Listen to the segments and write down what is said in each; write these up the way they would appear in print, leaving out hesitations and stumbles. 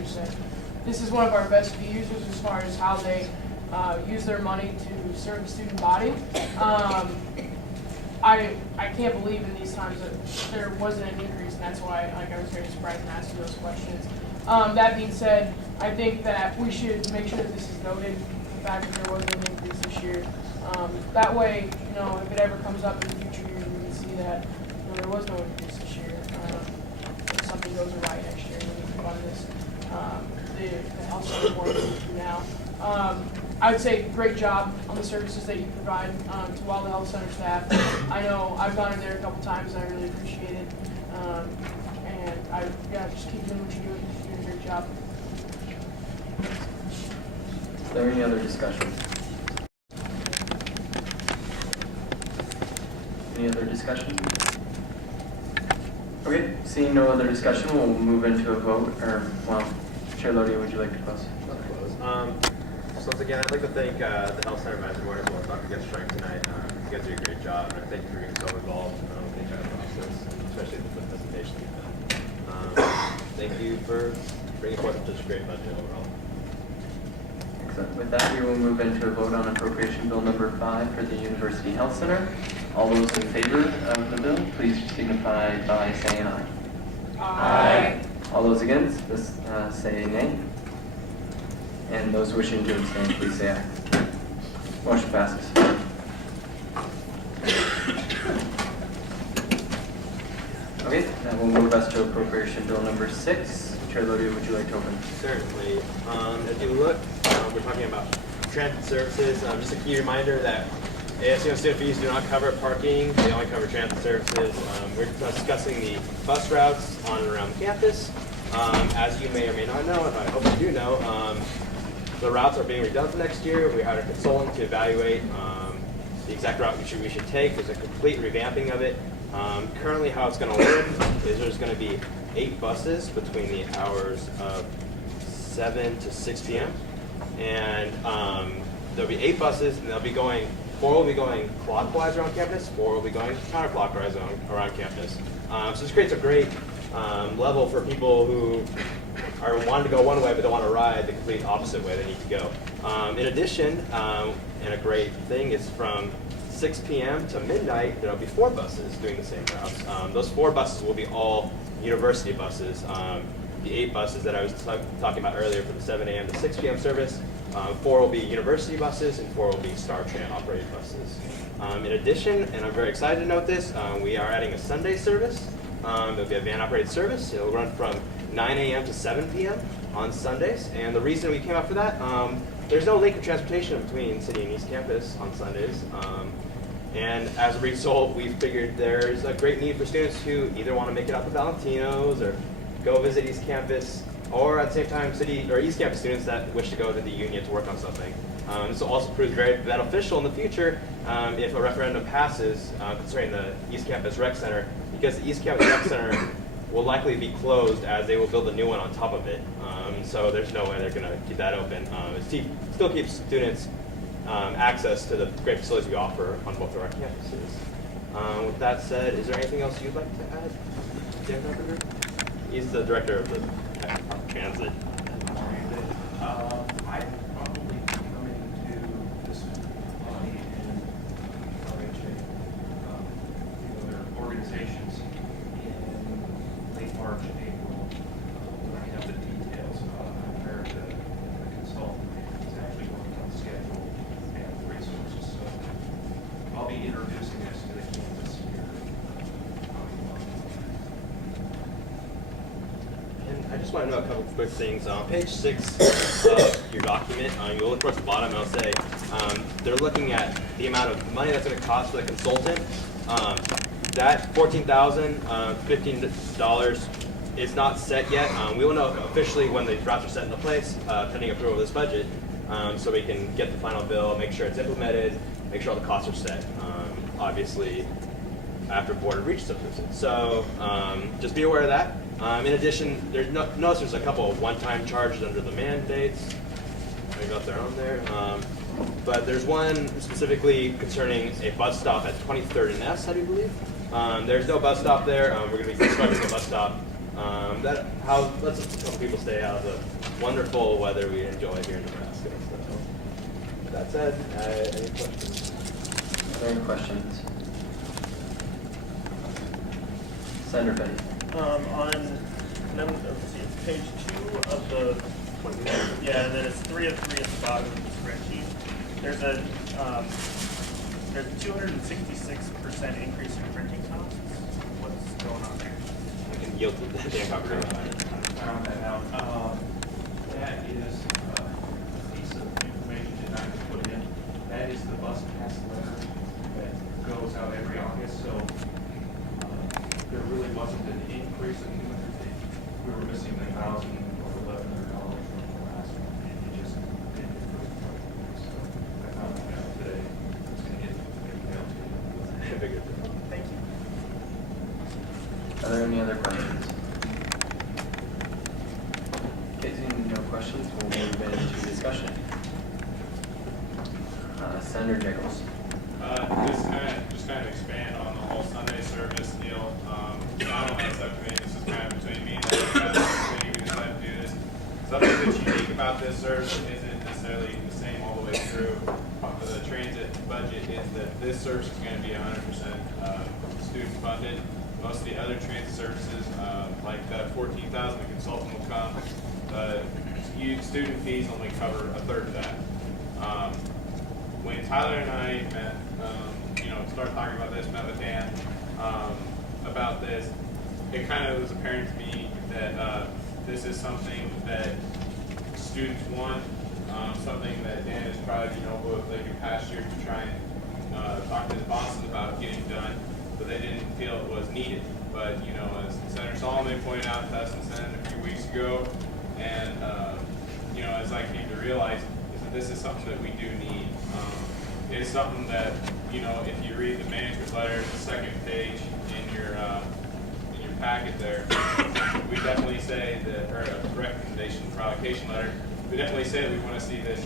users say. This is one of our best fee users as far as how they use their money to serve the student body. I can't believe in these times that there wasn't an increase, and that's why I was very surprised and asked you those questions. That being said, I think that we should make sure that this is noted, the fact that there wasn't an increase this year. That way, if it ever comes up in the future years, we can see that there was no increase this year. If something goes awry next year, we need to fund this. The health center more now. I would say great job on the services that you provide to all the health center staff. I know I've gone in there a couple times and I really appreciate it. And just keep doing what you're doing. You're doing a great job. Is there any other discussion? Any other discussion? Okay, seeing no other discussion, we'll move into a vote. Chair Lodi, would you like to close? So once again, I'd like to thank the Health Center Advisory Board as well as Dr. Getstrike tonight. You guys do a great job, and I thank you for being so involved in the entire process, especially with the presentation you've done. Thank you for bringing forth such a great budget overall. Excellent. With that, we will move into a vote on appropriation bill number 5 for the University Health Center. All those in favor of the bill, please signify by saying aye. Aye. All those against, say nay. And those wishing to abstain, please say aye. Motion passes. Okay, that will move us to appropriation bill number 6. Chair Lodi, would you like to open? Certainly. If you look, we're talking about transit services. Just a key reminder that ASUN student fees do not cover parking. They only cover transit services. We're discussing the bus routes on and around the campus. As you may or may not know, and I hope you do know, the routes are being redone for next year. We hired a consultant to evaluate the exact route we should take. There's a complete revamping of it. Currently, how it's going to work is there's going to be 8 buses between the hours of 7 to 6 p.m. And there'll be 8 buses, and they'll be going. 4 will be going clockwise around campus. 4 will be going counterclockwise around campus. So this creates a great level for people who are wanting to go one way but don't want to ride the complete opposite way they need to go. In addition, and a great thing is from 6 p.m. to midnight, there'll be 4 buses doing the same routes. Those 4 buses will be all university buses. The 8 buses that I was talking about earlier for the 7 a.m. to 6 p.m. service, 4 will be university buses and 4 will be StarTran operated buses. In addition, and I'm very excited to note this, we are adding a Sunday service. It'll be a van operated service. It'll run from 9 a.m. to 7 p.m. on Sundays. And the reason we came up for that, there's no link of transportation between City and East Campus on Sundays. And as a result, we figured there's a great need for students who either want to make it out to Valentino's or go visit East Campus, or at the same time, City or East Campus students that wish to go to the Union to work on something. This will also prove very beneficial in the future if a referendum passes concerning the East Campus Rec Center, because the East Campus Rec Center will likely be closed as they will build a new one on top of it. So there's no way they're going to keep that open. It still keeps students access to the great facilities we offer on both of our campuses. With that said, is there anything else you'd like to add, Dan Carpenter? He's the director of the transit. I probably coming to this body and RHA, there are organizations in late March, April, when I have the details. I hired a consultant who's actually working on the schedule and the resources. So I'll be introducing this to the campus here. And I just want to know a couple of quick things. On page 6 of your document, you'll look towards the bottom and it'll say they're looking at the amount of money that's going to cost for the consultant. That $14,015 is not set yet. We will know officially when the drops are set into place, pending approval of this budget, so we can get the final bill, make sure it's implemented, make sure all the costs are set. Obviously, after board reaches approves it. So just be aware of that. In addition, notice there's a couple of one-time charges under the mandates. Maybe up there on there. But there's one specifically concerning a bus stop at 23rd and S, I do believe. There's no bus stop there. We're going to be constructing a bus stop How lets some people stay out of the wonderful weather we enjoy here in Nebraska. So, with that said, any questions? Are there any questions? Senator Benny. On let's see, it's page 2 of the, yeah, and then it's 3 of 3 at the bottom of the spreadsheet. There's a 266% increase in printing costs. What's going on there? I can yield to Dan Cocker. Found that out. That is a piece of information that I put in. That is the bus pass letter that goes out every August. So there really wasn't an increase in we were missing $1,000 or $1,100 from the last one. It just didn't improve. So I found that out today. It's going to get emailed to you. Thank you. Are there any other questions? Okay, seeing no questions, we'll move into discussion. Senator Nichols. Just kind of expand on the whole Sunday service deal. Not only subcommittee, this is kind of between me and the committee, we decided to do this. Something that's unique about this service isn't necessarily the same all the way through. The transit budget is that this service is going to be 100% student funded. Most of the other transit services, like that 14,000, the consultant will come. Student fees only cover a third of that. When Tyler and I met, started talking about this, met with Dan about this, it kind of was apparent to me that this is something that students want, something that Dan has tried, like in past years to try and talk to his bosses about getting done, but they didn't feel it was needed. But, as Senator Solomon pointed out to us in the Senate a few weeks ago, and, as I came to realize, is that this is something that we do need. It's something that, if you read the management letter, the second page in your packet there, we definitely say that, or a recommendation for allocation letter, we definitely say that we want to see this,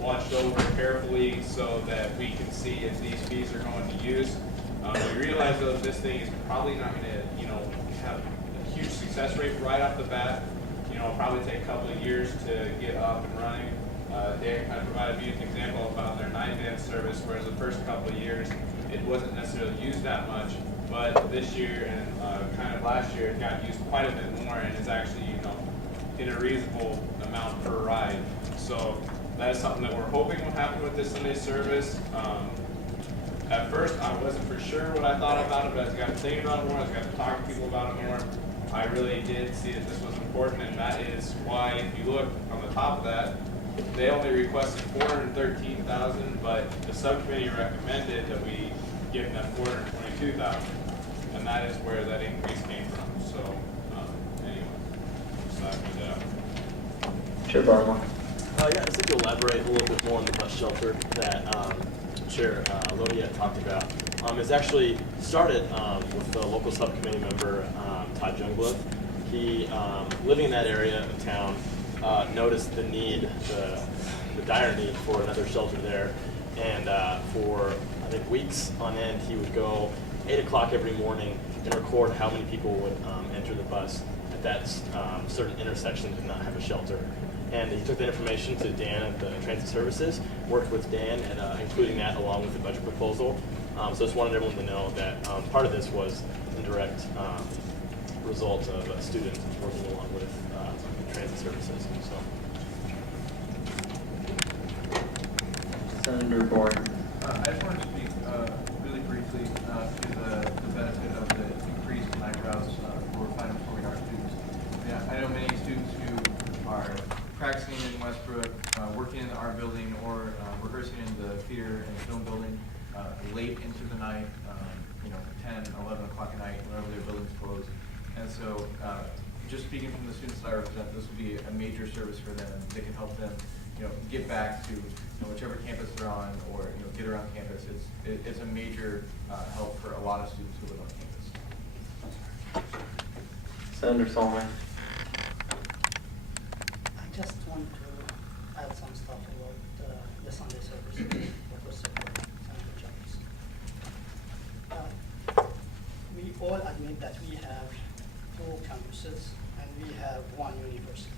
watched over carefully so that we can see if these fees are going to use. We realize though this thing is probably not going to, have a huge success rate right off the bat. It'll probably take a couple of years to get up and running. Dan kind of provided me an example about their night dance service, whereas the first couple of years it wasn't necessarily used that much, but this year and kind of last year it got used quite a bit more, and it's actually in a reasonable amount per ride. So that is something that we're hoping will happen with this Sunday service. At first I wasn't for sure what I thought about it, but as I got to thinking about it more, as I got to talk to people about it more, I really did see that this was important, and that is why, if you look on the top of that, they only requested $413,000, but the subcommittee recommended that we give them $422,000, and that is where that increase came from. So, anyway, just thought I'd point that out. Chair Barlow. Yeah, I'd like to elaborate a little bit more on the bus shelter that Chair Lodia talked about. It's actually started with the local subcommittee member, Todd Jungblood. He, living in that area of town, noticed the need, the dire need for another shelter there. And for, I think, weeks on end, he would go 8 o'clock every morning and record how many people would enter the bus at that certain intersection did not have a shelter. And he took that information to Dan at the Transit Services, worked with Dan at including that along with the budget proposal. So just wanted everyone to know that part of this was a direct result of a student working along with Transit Services. So. Senator Bourne. I just wanted to speak really briefly to the benefit of the increased night routes for final performing arts students. Yeah, I know many students who are practicing in Westbrook, working in the art building, or rehearsing in the theater and film building late into the night, 10, 11 o'clock at night, whenever their building's closed. And so just speaking from the students that I represent, this will be a major service for them. They can help them get back to whichever campus they're on, or get around campus. It's a major help for a lot of students who live on campus. Senator Solomon. I just want to add some stuff about the Sunday service, what was supporting Senator Jones. We all admit that we have two campuses, and we have one university.